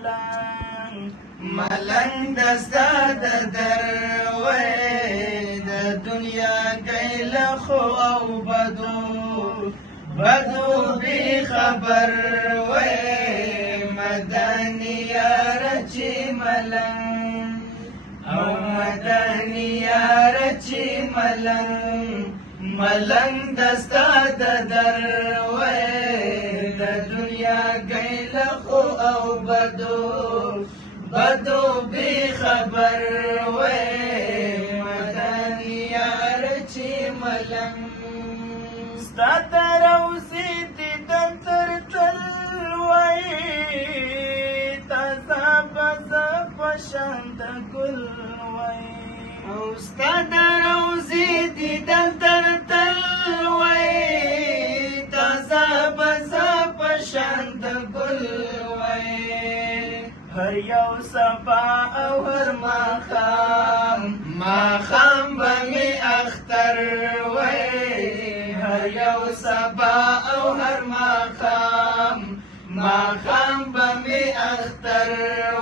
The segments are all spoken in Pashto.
ملنګ ملنګ دستا د دروي د دنیا گیل خو او بدو بی خبر وي مدني یار چې ملنګ او مدني یار چې ملنګ دستا د دروي د دنیا گیل خو او بدو بی خبر وي مدني یار چې ملنګ ستا روزي دي دتر تل وای تازه بز پشند ګل وای او ستا روزي دي دتر تل وای تازه بز پشند ګل وای هر یو سبا او هر ماخام به می اختر وای هر یو سبا او هر ماخام به می اختر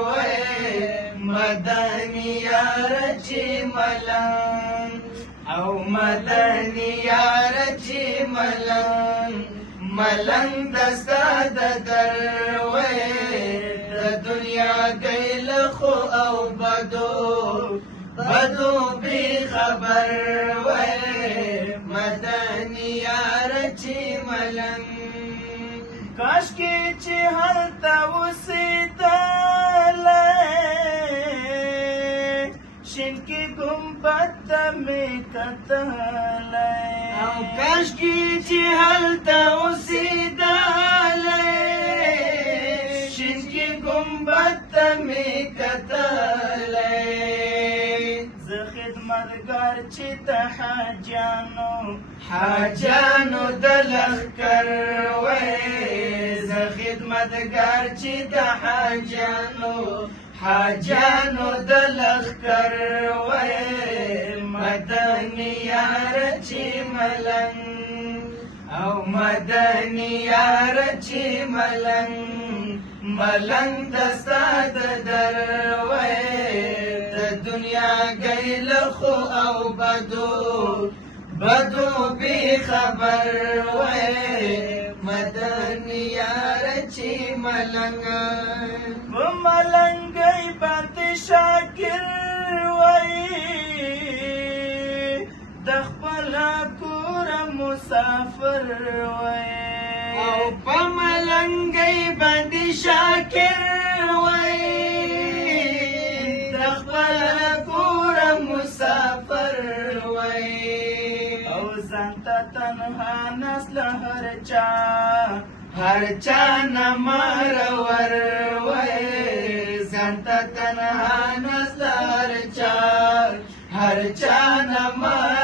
وای مدني یار چې ملنګ او مدني یار چې ملنګ دستا د دروي د دنیا گیل خو او بدو بی خبر وي مدني یار چې ملنګ کاش کې چې هلته اوسېدلی شین کې ګمبد ته مې کتلی او کاش کې چې هلته اوسېدلی شین کې ګمبد ته مې کتلی زه خدمتګار چې د حاجانو د لښکر وای زه خدمتګار چې د حاجانو د لښکر وای مدني یار چې ملنګ او مدني یار چې ملنګ دستا د دروي د دنیا گیل خو او بدو بی خبر وي مدني یار چې ملنګ په ملنګۍ باندې شاکر وای د خپل کور مسافر وای او په ملنګۍ باندې شاکر وای د خپل کور مسافر وای او ځانته تنها نسل هر چا نمرور وای ځانته تنها نسل هر چا نمرور